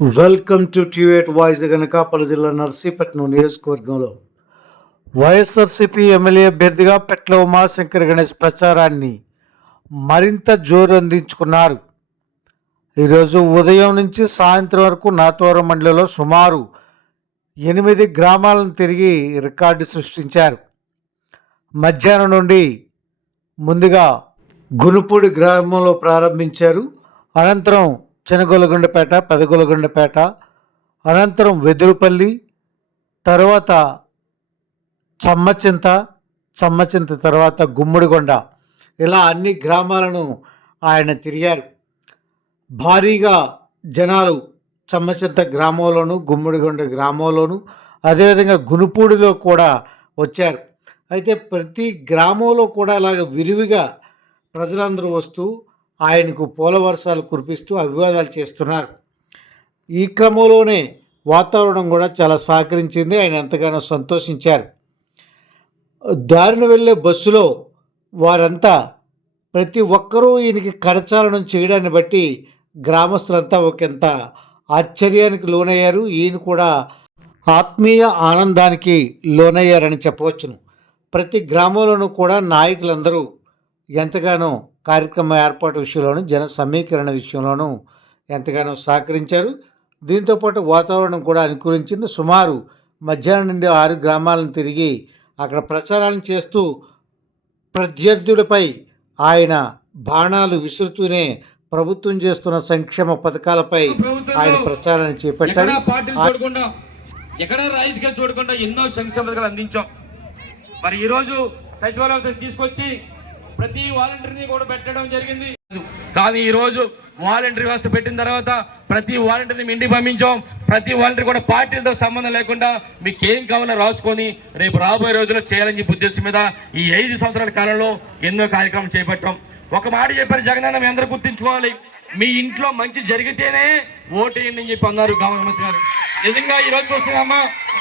Welcome to టివేట్ voice Anakapalli జిల్లా నర్సీపట్నం నియోజకవర్గంలో. వైఎస్ఆర్సీపీ ఎమ్మెల్యే అభ్యర్థిగా పెట్ల ఉమాశంకర్ గణేష్ ప్రచారాన్ని మరింత జోరు అందించుకున్నారు ఈరోజు ఉదయం నుంచి సాయంత్రం వరకు నాతోరం మండలిలో సుమారు ఎనిమిది గ్రామాలను తిరిగి రికార్డు సృష్టించారు. మధ్యాహ్నం నుండి ముందుగా గునుపూడి గ్రామంలో ప్రారంభించారు. అనంతరం చినగొలగొండపేట పెదగొలగొండపేట అనంతరం వెదురుపల్లి తర్వాత చమ్మచింత చమ్మచింత తర్వాత గుమ్మడిగొండ. ఇలా అన్ని గ్రామాలను ఆయన తిరిగారు. భారీగా జనాలు చమ్మచింత గ్రామంలోను గుమ్మడిగొండ గ్రామంలోను అదేవిధంగా గునుపూడిలో కూడా వచ్చారు. అయితే ప్రతి గ్రామంలో కూడా అలాగ విరివిగా ప్రజలందరూ వస్తూ ఆయనకు పూల వర్షాలు కురిపిస్తూ అభివాదాలు చేస్తున్నారు. ఈ క్రమంలోనే వాతావరణం కూడా చాలా సహకరించింది. ఆయన ఎంతగానో సంతోషించారు. దారిన వెళ్ళే బస్సులో వారంతా ప్రతి ఒక్కరూ ఈయనకి కరచాలనం చేయడాన్ని బట్టి గ్రామస్తులంతా ఒకంత ఆశ్చర్యానికి లోనయ్యారు. ఈయన కూడా ఆత్మీయ ఆనందానికి లోనయ్యారని చెప్పవచ్చును. ప్రతి గ్రామంలోనూ కూడా నాయకులందరూ ఎంతగానో కార్యక్రమ ఏర్పాటు విషయంలోనూ జన సమీకరణ విషయంలోనూ ఎంతగానో సహకరించారు. దీంతోపాటు వాతావరణం కూడా అనుకూలించింది. సుమారు మధ్యాహ్నం నుండి ఆరు గ్రామాలను తిరిగి అక్కడ ప్రచారాలను చేస్తూ ప్రత్యర్థులపై ఆయన బాణాలు విసురుతూనే ప్రభుత్వం చేస్తున్న సంక్షేమ పథకాలపై ఆయన ప్రచారాన్ని చేపట్టారు. ఎక్కడా పార్టీలు చూడకుండా ఎన్నో సంక్షేమ పథకాలు అందించాం. మరి ఈ రోజు సచివాలయం తీసుకొచ్చి ప్రతి వాలంటీర్ని కూడా పెట్టడం జరిగింది. కానీ ఈ రోజు వాలంటీర్ వ్యవస్థ పెట్టిన తర్వాత ప్రతి వాలంటీర్ని మేము ఇంటికి పంపించాం. ప్రతి వాలంటీర్ కూడా పార్టీలతో సంబంధం లేకుండా మీకు ఏం కావాలో రాసుకొని రేపు రాబోయే రోజుల్లో చేయాలని చెప్పి ఉద్దేశం మీద ఈ ఐదు సంవత్సరాల కాలంలో ఎన్నో కార్యక్రమాలు చేపట్టాం. ఒక మాట చెప్పారు జగనన్న మీ అందరూ గుర్తించుకోవాలి. మీ ఇంట్లో మంచి జరిగితేనే ఓటేయండి అని చెప్పి అన్నారు గవర్నమెంట్ గారు. నిజంగా ఈ రోజు చూస్తున్నామా?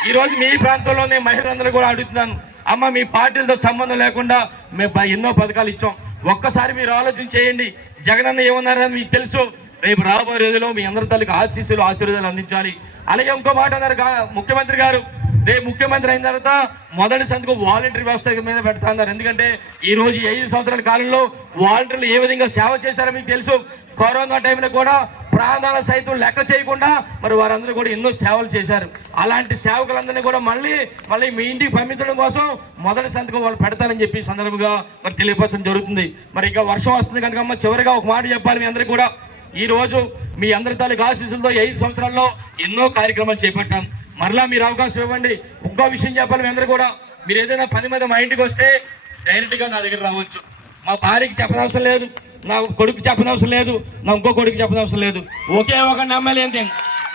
ఈ రోజు మీ ప్రాంతంలోనే మహిళలందరూ కూడా అడుగుతున్నాను. అమ్మ మీ పార్టీలతో సంబంధం లేకుండా మేము ఎన్నో పథకాలు ఇచ్చాం. ఒక్కసారి మీరు ఆలోచన చేయండి. జగనన్న ఏమన్నారని మీకు తెలుసు. రేపు రాబోయే రోజుల్లో మీ అందరి తల్లికి ఆశీస్సులు ఆశీర్వాదాలు అందించాలి. అలాగే ఇంకో మాట అన్నారు ముఖ్యమంత్రి గారు. రేపు ముఖ్యమంత్రి అయిన తర్వాత మొదటి సంతకు వాలంటీర్ వ్యవస్థ మీద పెడతా అన్నారు. ఎందుకంటే ఈ రోజు ఐదు సంవత్సరాల కాలంలో వాలంటీర్లు ఏ విధంగా సేవ చేశారో మీకు తెలుసు. కరోనా టైంలో కూడా ప్రాణాల సైతం లెక్క చేయకుండా మరి వారందరూ కూడా ఎన్నో సేవలు చేశారు. అలాంటి సేవకులందరినీ కూడా మళ్ళీ మళ్ళీ మీ ఇంటికి పంపించడం కోసం మొదటి సంతకం వాళ్ళు పెడతారని చెప్పి సందర్భంగా మరి తెలియపరచడం జరుగుతుంది. మరి ఇంకా వర్షం వస్తుంది కనుక అమ్మ చివరిగా ఒక మాట చెప్పాలి మీ అందరికీ కూడా. ఈరోజు మీ అందరి తాలూకు ఆశీస్సులతో ఐదు సంవత్సరాల్లో ఎన్నో కార్యక్రమాలు చేపట్టాం. మరలా మీరు అవకాశం ఇవ్వండి. ఇంకో విషయం చెప్పాలి మీ అందరూ కూడా. మీరు ఏదైనా పది మంది మా ఇంటికి వస్తే డైరెక్ట్గా నా దగ్గర రావచ్చు. మా భార్యకి చెప్పనవసరం లేదు. నా కొడుకు చెప్పనవసరం లేదు నా ఇంకో కొడుకు చెప్పనవసరం లేదు. ఒకే ఒక ఎమ్మెల్యే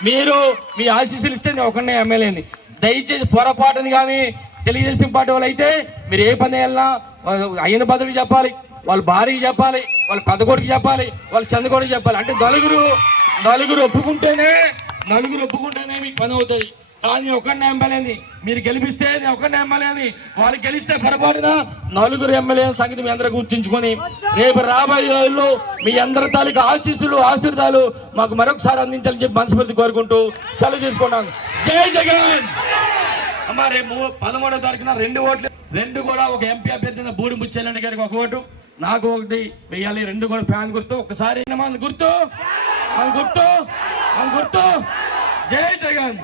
మీరు మీ ఆశీస్సులు ఇస్తే నేను ఒకనే ఎమ్మెల్యేని. దయచేసి పొరపాటుని కానీ తెలుగుదేశం పార్టీ వాళ్ళు అయితే మీరు ఏ పని వెళ్ళినా అయిన బదులు చెప్పాలి వాళ్ళ భార్యకి చెప్పాలి వాళ్ళ పెద్ద కొడుకు చెప్పాలి వాళ్ళ చిన్న కొడుకు చెప్పాలి. అంటే నలుగురు నలుగురు ఒప్పుకుంటేనే నలుగురు ఒప్పుకుంటేనే మీకు పని అవుతుంది కానీ ఒకరిని ఎమ్మెల్యేని మీరు గెలిపిస్తే ఒకరిని ఎమ్మెల్యేని వాళ్ళు గెలిస్తే పొరపాటున నలుగురు ఎమ్మెల్యే సంగతి మీ అందరూ గుర్తించుకొని రేపు రాబోయే రోజుల్లో మీ అందరి తాలూకు ఆశీస్సులు ఆశీర్వాదాలు మాకు మరొకసారి అందించాలని చెప్పి మనస్ఫూర్తి కోరుకుంటూ సెలవు తీసుకున్నాను జై జగన్! అమ్మ రేపు మూ- పదమూడో తారీఖున రెండు ఓట్లు రెండు కూడా ఒక ఎంపీ అభ్యర్థి బూడి ముచ్చేలండి గారికి ఒక ఓటు నాకు ఒకటి వెయ్యాలి రెండు కూడా ఫ్యాన్ గుర్తు ఒకసారి మన గుర్తు మన గుర్తు మన గుర్తు. జై జగన్!